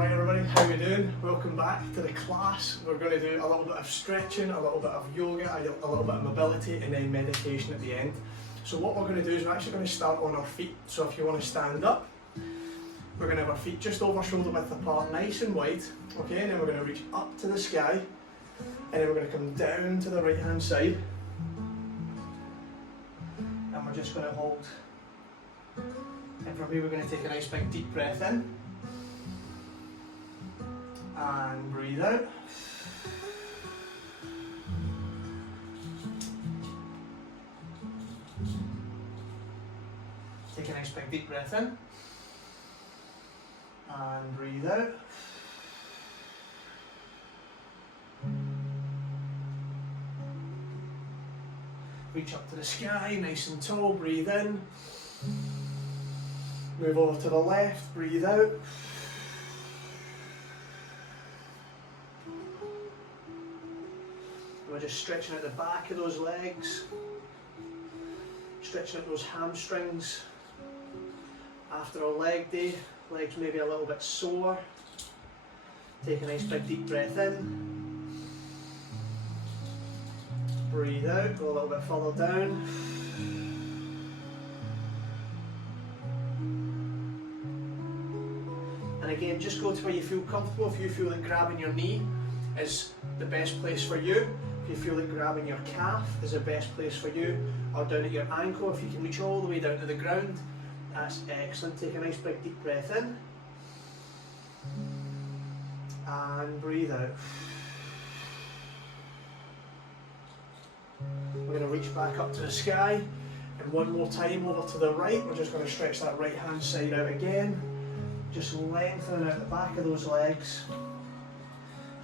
Alright everybody, how we doing? Welcome back to the class. We're going to do a little bit of stretching, a little bit of yoga, a little bit of mobility, and then meditation at the end. So what we're going to do is we're actually going to start on our feet. So if you want to stand up, we're going to have our feet just over shoulder width apart, nice and wide. Okay, and then we're going to reach up to the sky, and then we're going to come down to the right hand side. And we're just going to hold. And from here we're going to take a nice big deep breath in. And breathe out. Take a nice big deep breath in. And breathe out. Reach up to the sky, nice and tall, breathe in. Move over to the left, breathe out. We're just stretching out the back of those legs, stretching out those hamstrings. After a leg day, legs maybe a little bit sore. Take a nice big deep breath in. Breathe out, go a little bit further down. And again, just go to where you feel comfortable. If you feel like grabbing your knee is the best place for you, if you feel like grabbing your calf is the best place for you, or down at your ankle, if you can reach all the way down to the ground, that's excellent. Take a nice big deep breath in and breathe out. We're going to reach back up to the sky, and one more time over to the right. We're just going to stretch that right hand side out again, just lengthening out the back of those legs,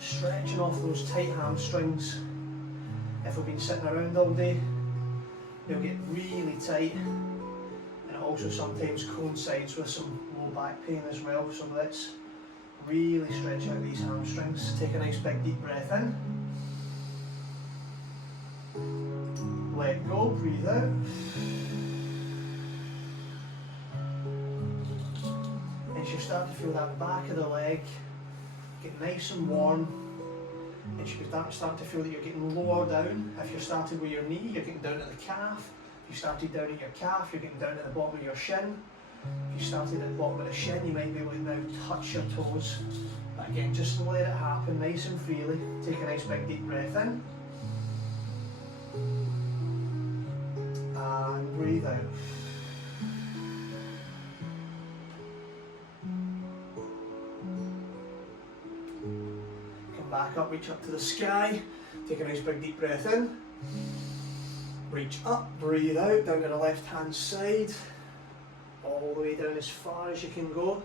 stretching off those tight hamstrings. If we've been sitting around all day, they'll get really tight, and it also sometimes coincides with some low back pain as well. So let's really stretch out these hamstrings. Take a nice big deep breath in. Let go, breathe out. As you start to feel that back of the leg get nice and warm, and you start to feel that you're getting lower down. If you started with your knee, you're getting down at the calf. If you started down at your calf, you're getting down at the bottom of your shin. If you started at the bottom of the shin, you might be able to now touch your toes. But again, just let it happen nice and freely. Take a nice big deep breath in. And breathe out. Back up, reach up to the sky, take a nice big deep breath in, reach up, breathe out, down to the left hand side, all the way down as far as you can go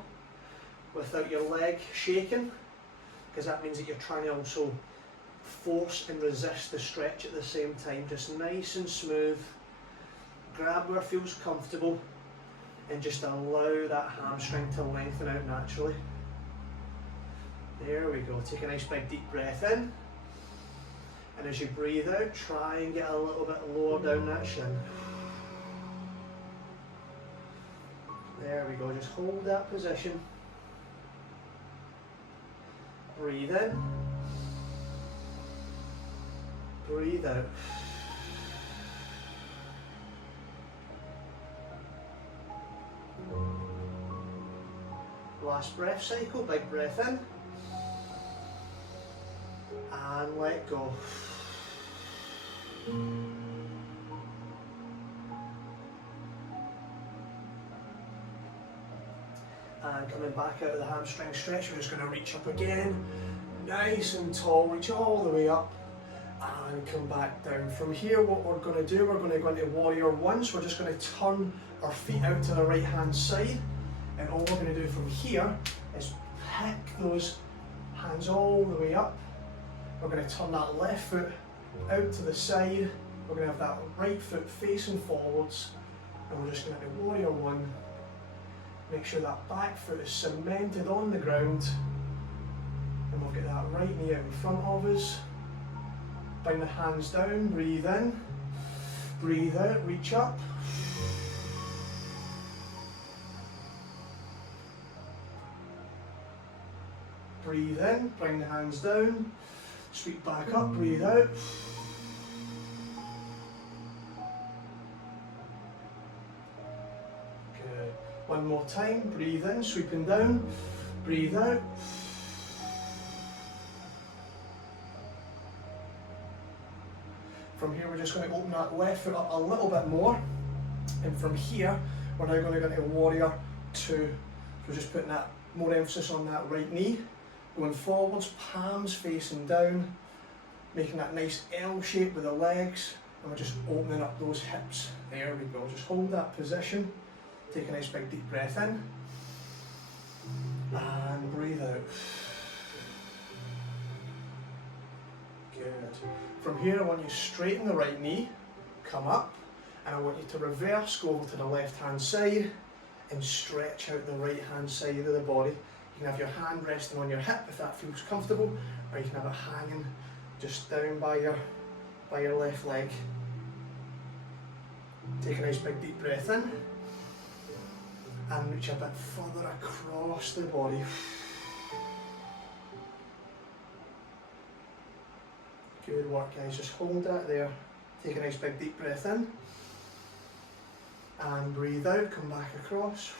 without your leg shaking, because that means that you're trying to also force and resist the stretch at the same time. Just nice and smooth, grab where it feels comfortable, and just allow that hamstring to lengthen out naturally. There we go. Take a nice big deep breath in, and as you breathe out, try and get a little bit lower down that shin. There we go. Just hold that position. Breathe in. Breathe out. Last breath cycle. Big breath in. And let go. And coming back out of the hamstring stretch, we're just going to reach up again, nice and tall, reach all the way up and come back down. From here, what we're going to do, we're going to go into warrior one. So we're just going to turn our feet out to the right hand side, and all we're going to do from here is pick those hands all the way up. We're going to turn that left foot out to the side. We're going to have that right foot facing forwards, and we're just going to do warrior one. Make sure that back foot is cemented on the ground, and we'll get that right knee out in front of us. Bring the hands down, breathe in, breathe out, reach up. breathe in, bring the hands down, sweep back up, breathe out. Good. One more time, breathe in, sweeping down, breathe out. From here we're just going to open that left foot up a little bit more, and from here we're now going to go into warrior 2. So just putting that more emphasis on that right knee, going forwards, palms facing down, making that nice L shape with the legs, and we're just opening up those hips. There we go, just hold that position, take a nice big deep breath in, and breathe out. Good. From here I want you to straighten the right knee, come up, and I want you to reverse, go over to the left hand side and stretch out the right hand side of the body. You can have your hand resting on your hip if that feels comfortable, or you can have it hanging just down by your left leg. Take a nice big deep breath in and reach a bit further across the body. Good work, guys, just hold that there. Take a nice big deep breath in and breathe out, come back across.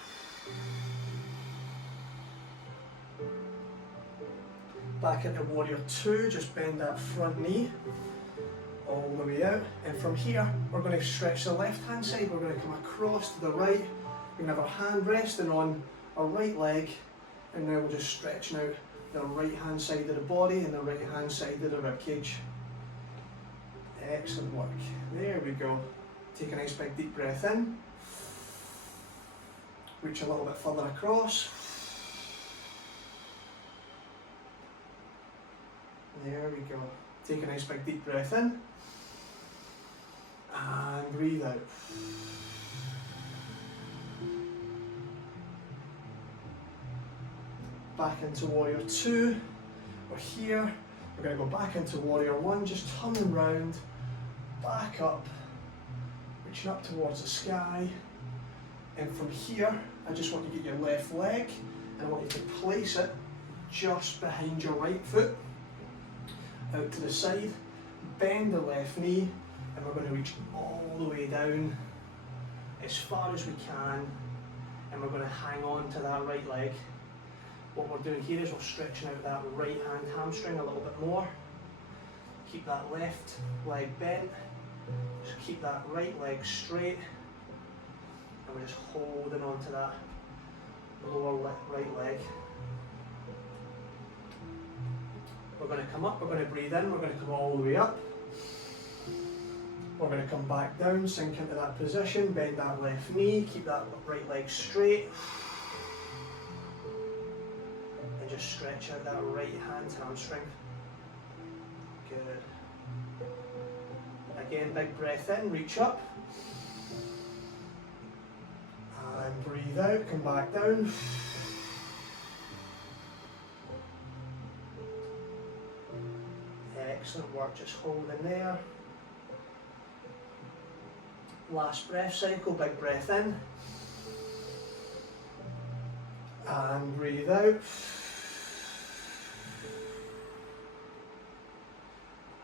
Back into warrior 2, just bend that front knee all the way out, and from here we're going to stretch the left hand side, we're going to come across to the right, we can have our hand resting on our right leg, and now we're just stretching out the right hand side of the body and the right hand side of the rib cage. Excellent work. There we go. Take a nice big deep breath in. Reach a little bit further across. There we go. Take a nice big deep breath in. And breathe out. Back into warrior 2. We're here. We're going to go back into warrior 1, just turning round, back up, reaching up towards the sky, and from here I just want you to get your left leg and I want you to place it just behind your right foot, out to the side, bend the left knee, and we're going to reach all the way down as far as we can, and we're going to hang on to that right leg. What we're doing here is we're stretching out that right hand hamstring a little bit more. Keep that left leg bent, just keep that right leg straight, and we're just holding on to that lower right leg. We're going to come up, we're going to breathe in, we're going to come all the way up. We're going to come back down, sink into that position, bend that left knee, keep that right leg straight. Just stretch out that right hand hamstring. Good. Again, big breath in, reach up. And breathe out, come back down. Excellent work, just holding there. Last breath cycle, big breath in. And breathe out.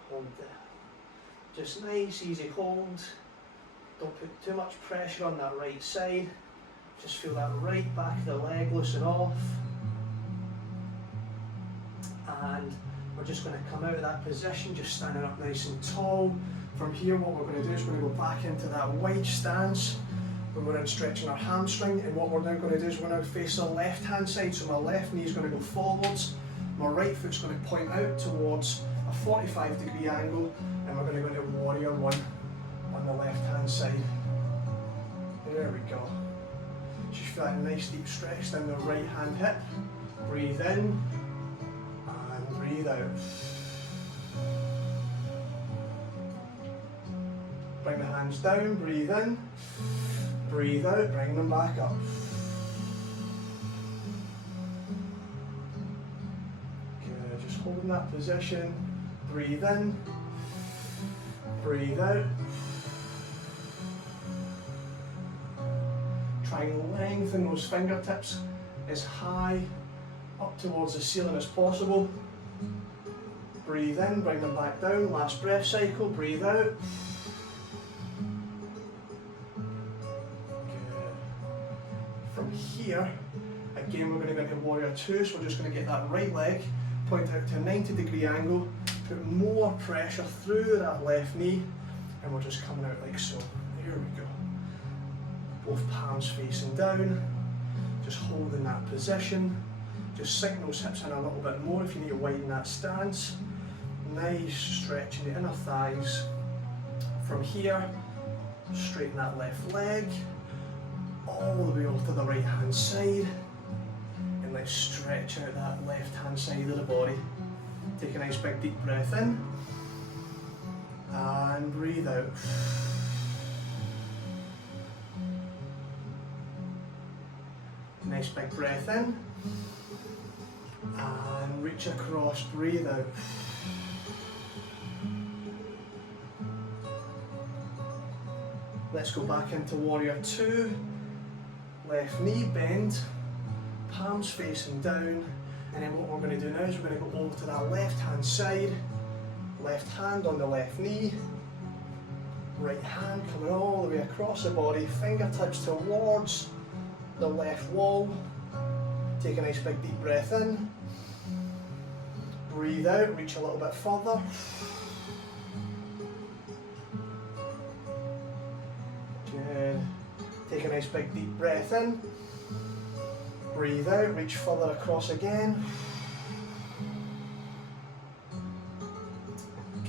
Hold there. Just nice, easy hold. Don't put too much pressure on that right side. Just feel that right back of the leg loosen off. And we're just going to come out of that position, just standing up nice and tall. From here, what we're going to do is we're going to go back into that wide stance. We're then stretching our hamstring, and what we're now going to do is we're going to face the left hand side. So my left knee is going to go forwards, my right foot's going to point out towards a 45-degree angle, and we're going to go into warrior 1 on the left hand side. There we go. Just feel that nice deep stretch down the right hand hip. Breathe in and breathe out. Bring the hands down, breathe in, breathe out, bring them back up. Good, just holding that position. Breathe in, breathe out. Try and lengthen those fingertips as high up towards the ceiling as possible. Breathe in, bring them back down, last breath cycle, breathe out. Good. From here, again we're going to go into warrior two, so we're just going to get that right leg, point out to a 90-degree angle, put more pressure through that left knee, and we're just coming out like so. Here we go. Both palms facing down, just holding that position. Just sink those hips in a little bit more if you need to widen that stance. Nice stretch in the inner thighs. From here, straighten that left leg, all the way off to the right hand side. And let's stretch out that left hand side of the body. Take a nice big deep breath in. And breathe out. Nice big breath in. And reach across, breathe out. Let's go back into warrior two. Left knee bend, palms facing down, and then what we're going to do now is we're going to go over to that left hand side. Left hand on the left knee, right hand coming all the way across the body, fingertips towards the left wall. Take a nice big deep breath in. Breathe out, reach a little bit further. Good. Take a nice big deep breath in. Breathe out, reach further across again.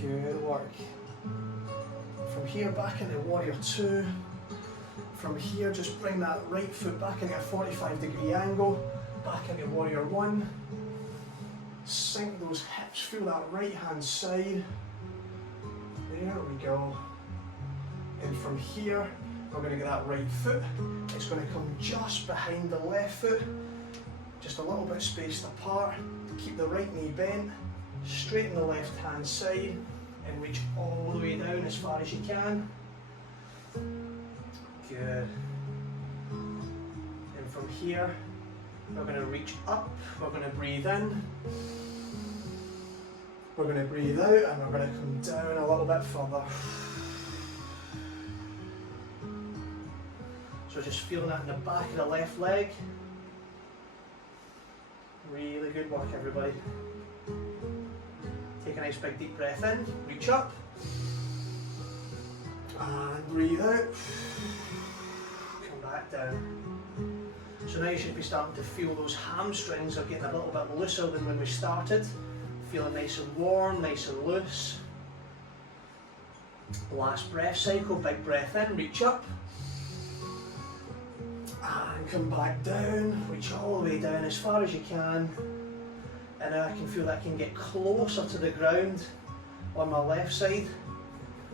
Good work. From here back into warrior two. From here just bring that right foot back into a 45-degree angle. Back into warrior one. Sink those hips, feel that right hand side. There we go. And from here, we're going to get that right foot. It's going to come just behind the left foot, just a little bit spaced apart. Keep the right knee bent, straighten the left hand side, and reach all the way down as far as you can. Good. And from here, we're going to reach up, we're going to breathe in, we're going to breathe out, and we're going to come down a little bit further. So just feeling that in the back of the left leg. Really good work, everybody. Take a nice big deep breath in, reach up, and breathe out. Come back down. So now you should be starting to feel those hamstrings are getting a little bit looser than when we started. Feeling nice and warm, nice and loose. Last breath cycle, big breath in, reach up. And come back down, reach all the way down as far as you can. And now I can feel that I can get closer to the ground on my left side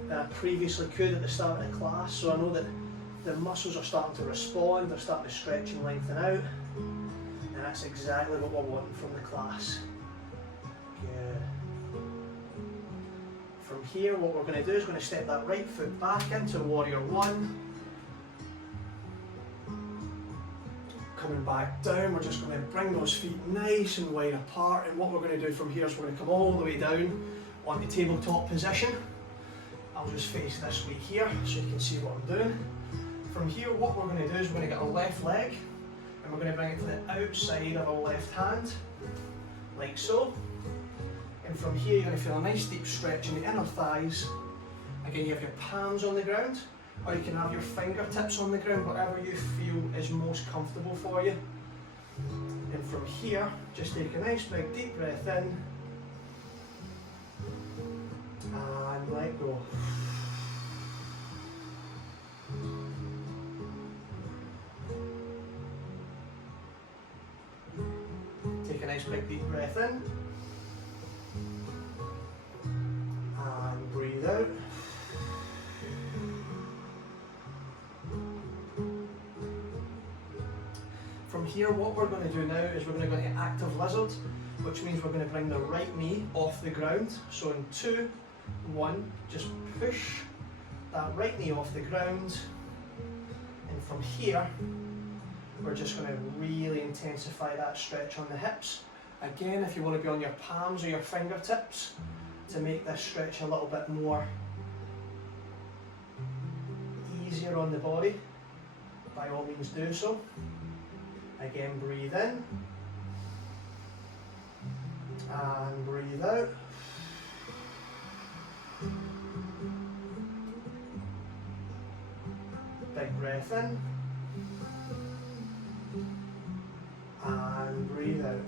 than I previously could at the start of the class. So I know that the muscles are starting to respond, they're starting to stretch and lengthen out. And that's exactly what we're wanting from the class. Good. From here, what we're going to do is we're going to step that right foot back into warrior one. Coming back down, we're just going to bring those feet nice and wide apart, and what we're going to do from here is we're going to come all the way down onto tabletop position. I'll just face this way here so you can see what I'm doing. From here, what we're going to do is we're going to get a left leg and we're going to bring it to the outside of our left hand, like so. And from here, you're going to feel a nice deep stretch in the inner thighs. Again, you have your palms on the ground, or you can have your fingertips on the ground, whatever you feel is most comfortable for you. And from here, just take a nice big deep breath in and let go. Take a nice big deep breath in and breathe out. From here, what we're going to do now is we're going to go into active lizard, which means we're going to bring the right knee off the ground. So in 2, 1, just push that right knee off the ground. And from here, we're just going to really intensify that stretch on the hips. Again, if you want to be on your palms or your fingertips to make this stretch a little bit more easier on the body, by all means do so. Again, breathe in and breathe out. Big breath in and breathe out.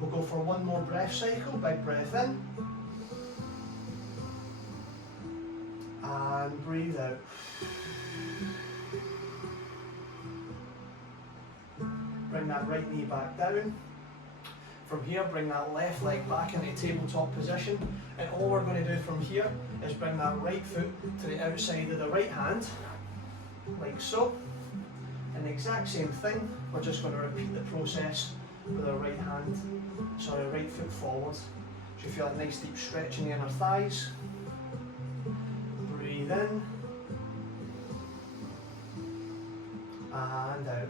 We'll go for one more breath cycle. Big breath in and breathe out. Bring that right knee back down. From here, bring that left leg back into tabletop position, and all we're going to do from here is bring that right foot to the outside of the right hand, like so. And the exact same thing, we're just going to repeat the process with our right foot forward. So you feel a nice deep stretch in the inner thighs. Breathe in and out.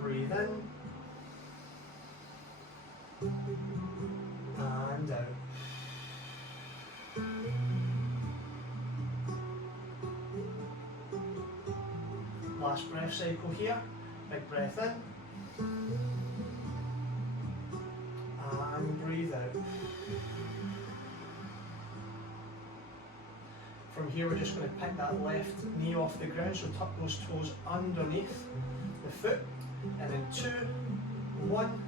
Breathe in and out. Last breath cycle here. Big breath in and breathe out. From here, we're just going to pick that left knee off the ground, so tuck those toes underneath the foot, and then 2, 1,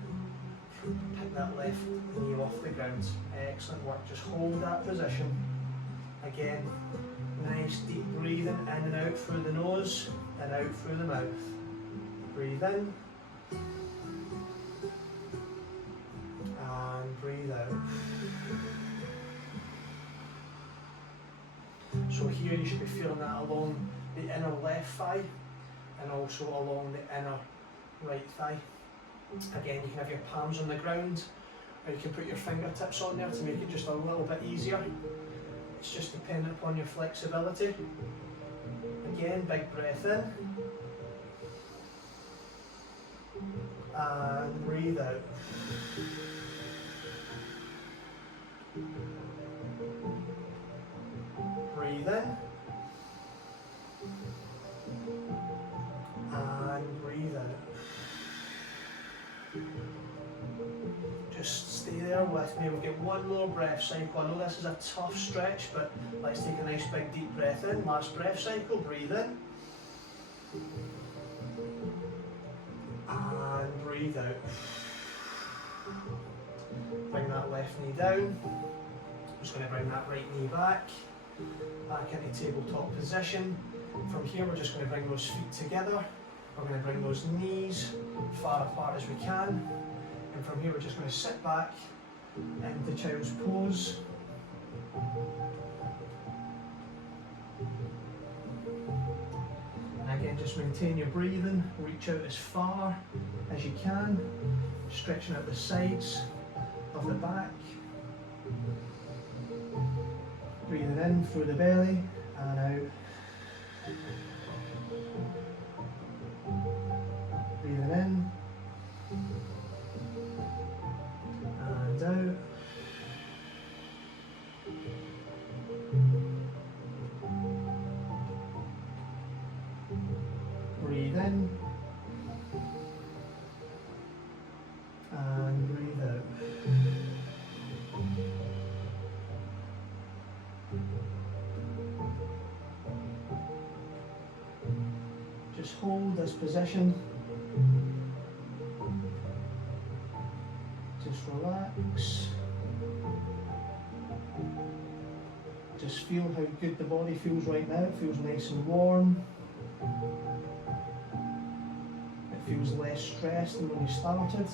pick that left knee off the ground. Excellent work, just hold that position. Again, nice deep breathing in and out through the nose and out through the mouth. Breathe in and breathe out. So here you should be feeling that along the inner left thigh and also along the inner right thigh. Again, you can have your palms on the ground, or you can put your fingertips on there to make it just a little bit easier. It's just dependent upon your flexibility. Again, big breath in and breathe out. Breathe in and breathe out. Just stay there with me. We'll get one more breath cycle. I know this is a tough stretch, but let's take a nice big deep breath in. Last breath cycle. Breathe in and breathe out. Bring that left knee down. I'm just going to bring that right knee back into tabletop position. From here, we're just going to bring those feet together. We're going to bring those knees far apart as we can. And from here, we're just going to sit back into child's pose. And again, just maintain your breathing. Reach out as far as you can, stretching out the sides of the back. Breathing in through the belly and out. Breathing in and out. Breathe in and breathe out. Just hold this position. Just relax. Just feel how good the body feels right now. It feels nice and warm. It feels less stressed than when you started.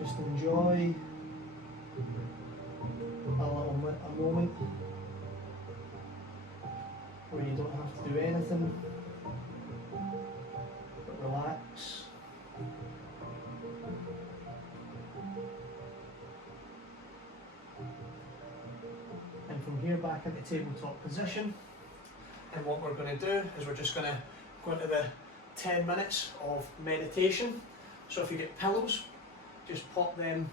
Just enjoy a moment where you don't have to do anything but relax back into tabletop position. And what we're going to do is we're just going to go into the 10 minutes of meditation. So if you get pillows, just pop them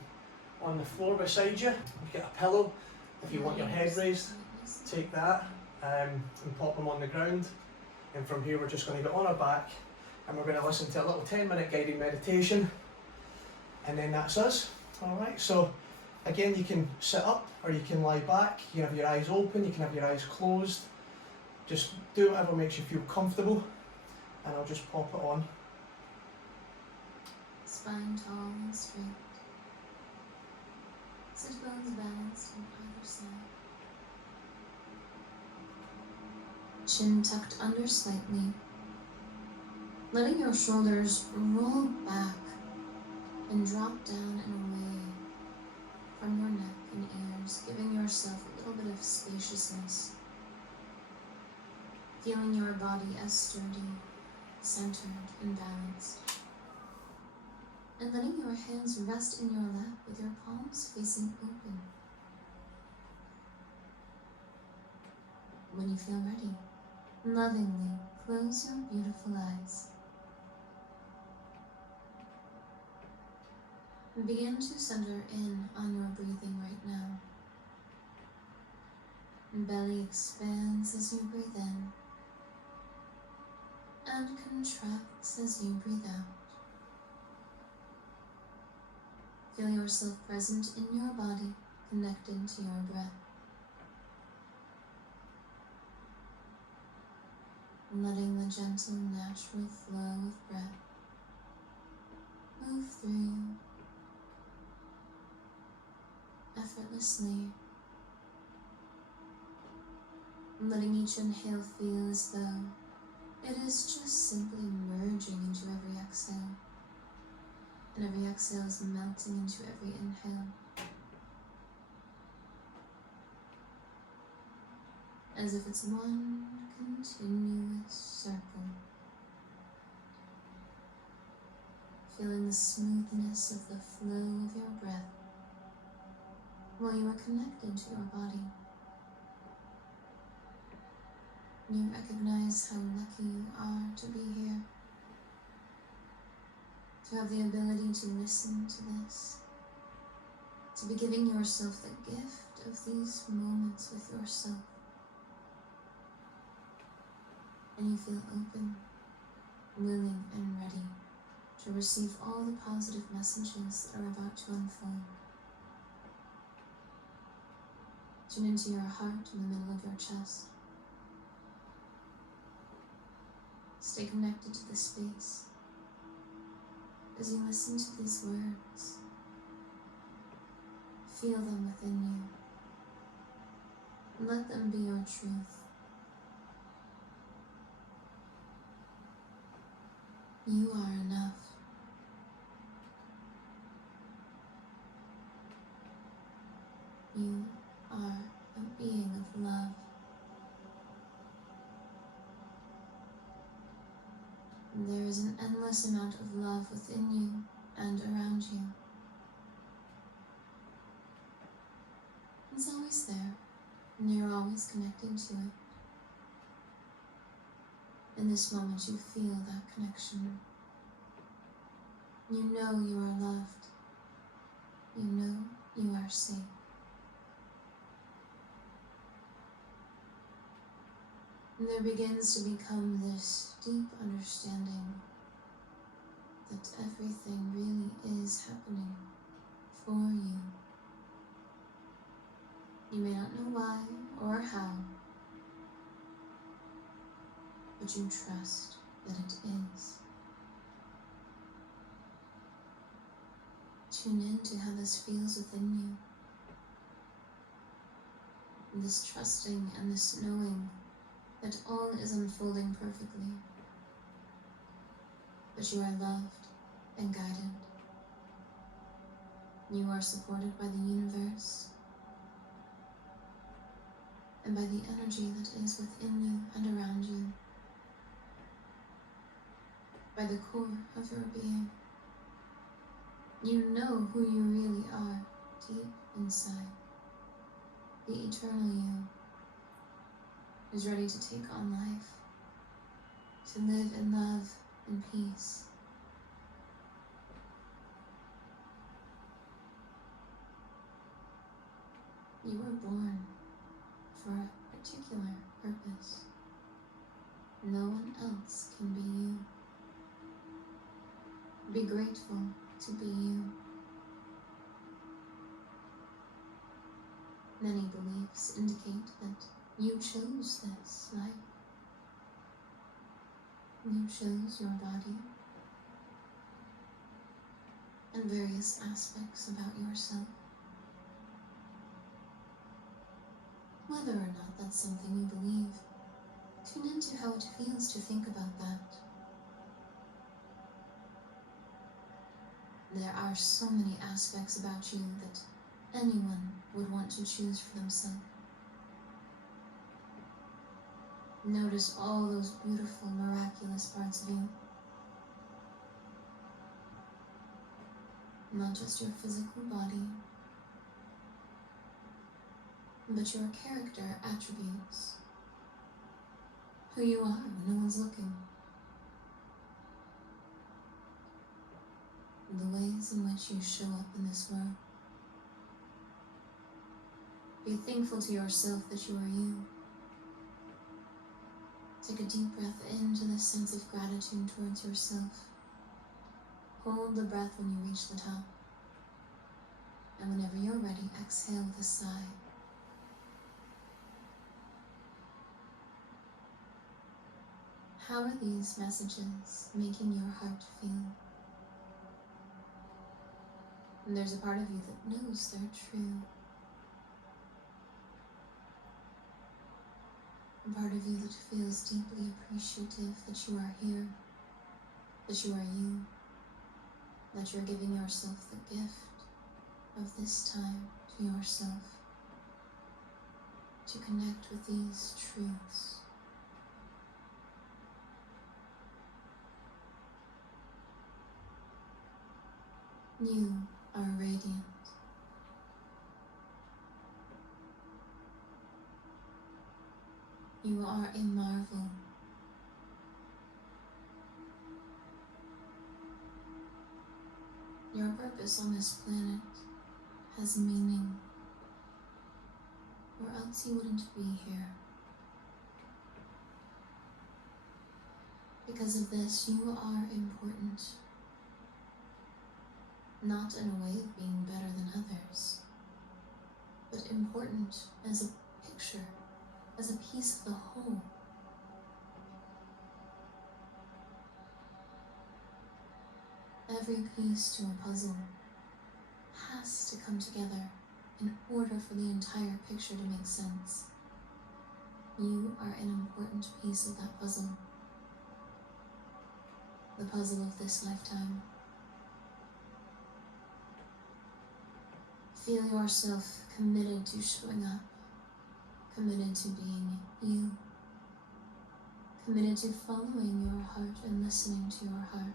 on the floor beside you. If you get a pillow, if you want your head raised, take that and pop them on the ground. And from here we're just going to get on our back and we're going to listen to a little 10-minute guided meditation, and then that's us. Alright, so again, you can sit up or you can lie back, you can have your eyes open, you can have your eyes closed. Just do whatever makes you feel comfortable, and I'll just pop it on. Spine tall and straight. Sit bones balanced on either side. Chin tucked under slightly. Letting your shoulders roll back and drop down and away from your neck and ears, giving yourself a little bit of spaciousness. Feeling your body as sturdy, centered, and balanced. And letting your hands rest in your lap with your palms facing open. When you feel ready, lovingly close your beautiful eyes. And begin to center in on your breathing right now. And belly expands as you breathe in, and contracts as you breathe out. Feel yourself present in your body, connected to your breath. Letting the gentle, natural flow of breath move through you effortlessly. Letting each inhale feel as though it is just simply merging into every exhale, and every exhale is melting into every inhale. As if it's one continuous circle. Feeling the smoothness of the flow of your breath while you are connected to your body. You recognize how lucky you are to be here, to have the ability to listen to this, to be giving yourself the gift of these moments with yourself. And you feel open, willing, and ready to receive all the positive messages that are about to unfold. Tune into your heart in the middle of your chest. Stay connected to the space as you listen to these words. Feel them within you. Let them be your truth. You are enough. You are a being of love. There is an endless amount of love within you and around you. It's always there, and you're always connecting to it. In this moment, you feel that connection. You know you are loved. You know you are safe. And there begins to become this deep understanding that everything really is happening for you. You may not know why or how, but you trust that it is. Tune in to how this feels within you. And this trusting and this knowing that all is unfolding perfectly, that you are loved and guided. You are supported by the universe and by the energy that is within you and around you, by the core of your being. You know who you really are deep inside, the eternal you, is ready to take on life, to live in love and peace. You were born for a particular purpose. No one else can be you. Be grateful to be you. Many beliefs indicate that you chose this life. You chose your body and various aspects about yourself. Whether or not that's something you believe, tune into how it feels to think about that. There are so many aspects about you that anyone would want to choose for themselves. Notice all those beautiful, miraculous parts of you. Not just your physical body, but your character attributes. Who you are when no one's looking. The ways in which you show up in this world. Be thankful to yourself that you are you. Take a deep breath into this sense of gratitude towards yourself. Hold the breath when you reach the top. And whenever you're ready, exhale with a sigh. How are these messages making your heart feel? And there's a part of you that knows they're true. A part of you that feels deeply appreciative that you are here, that you are you, that you're giving yourself the gift of this time to yourself, to connect with these truths. You are radiant. You are a marvel. Your purpose on this planet has meaning, or else you wouldn't be here. Because of this, you are important. Not in a way of being better than others, but important as a picture, as a piece of the whole. Every piece to a puzzle has to come together in order for the entire picture to make sense. You are an important piece of that puzzle. The puzzle of this lifetime. Feel yourself committed to showing up, committed to being you, committed to following your heart and listening to your heart.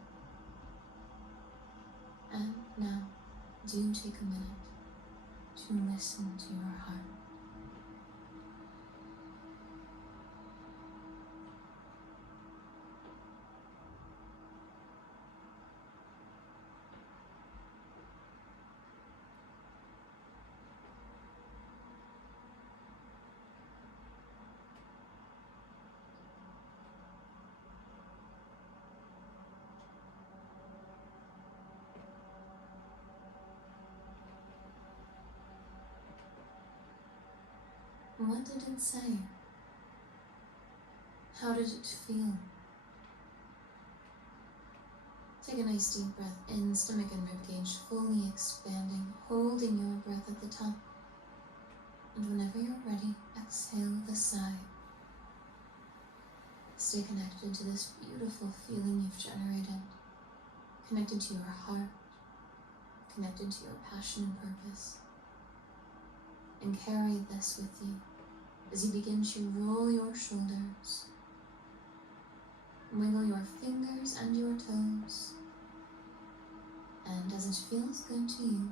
And now, do take a minute to listen to your heart. What did it say? How did it feel? Take a nice deep breath in, stomach and ribcage fully expanding, holding your breath at the top. And whenever you're ready, exhale with a sigh. Stay connected to this beautiful feeling you've generated, connected to your heart, connected to your passion and purpose. And carry this with you as you begin to roll your shoulders, wiggle your fingers and your toes, and as it feels good to you,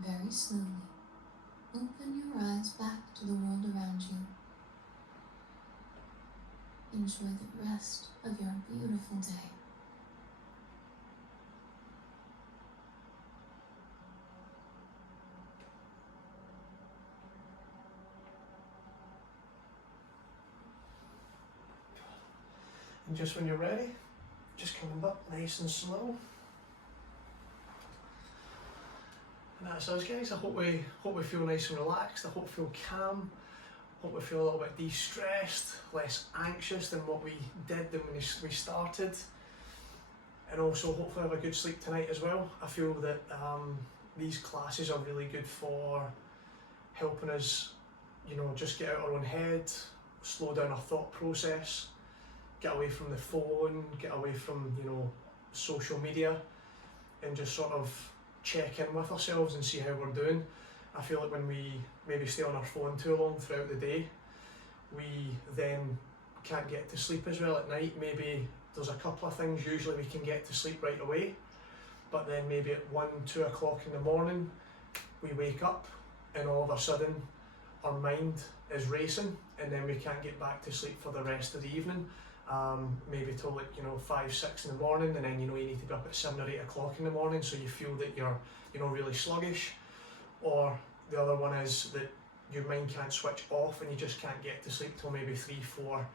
very slowly, open your eyes back to the world around you. enjoy the rest of your beautiful day. And just when you're ready, just coming up nice and slow. And that's us, guys. I hope we feel nice and relaxed. I hope we feel calm. Hope we feel a little bit de-stressed, less anxious than what we did when we started. And also hopefully have a good sleep tonight as well. I feel that these classes are really good for helping us, you know, just get out our own head, slow down our thought process, get away from the phone, get away from, you know, social media, and just sort of check in with ourselves and see how we're doing. I feel like when we maybe stay on our phone too long throughout the day, we then can't get to sleep as well at night. Maybe there's a couple of things, usually we can get to sleep right away, but then maybe at 1, 2 o'clock in the morning, we wake up and all of a sudden our mind is racing, and then we can't get back to sleep for the rest of the evening. Maybe till like, you know, 5, 6 in the morning, and then, you know, you need to be up at 7 or 8 o'clock in the morning, so you feel that you're, you know, really sluggish. Or the other one is that your mind can't switch off and you just can't get to sleep till maybe 3, 4,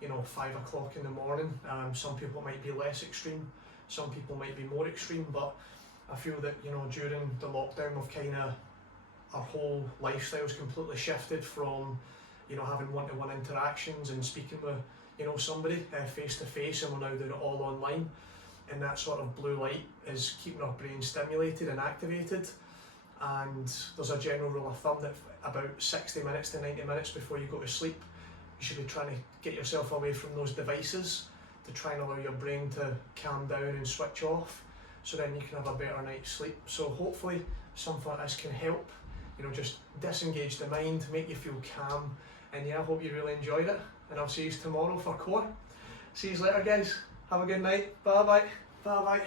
you know, 5 o'clock in the morning. Some people might be less extreme, some people might be more extreme, but I feel that, you know, during the lockdown we've kind of, our whole lifestyle's completely shifted from, you know, having one-to-one interactions and speaking with, you know, somebody face to face, and we're now doing it all online, and that sort of blue light is keeping our brain stimulated and activated. And there's a general rule of thumb that about 60 minutes to 90 minutes before you go to sleep, you should be trying to get yourself away from those devices to try and allow your brain to calm down and switch off, so then you can have a better night's sleep. So hopefully something like this can help, you know, just disengage the mind, make you feel calm. And yeah, I hope you really enjoyed it, and I'll see you tomorrow for core. See you later, guys. Have a good night. Bye bye. Bye bye.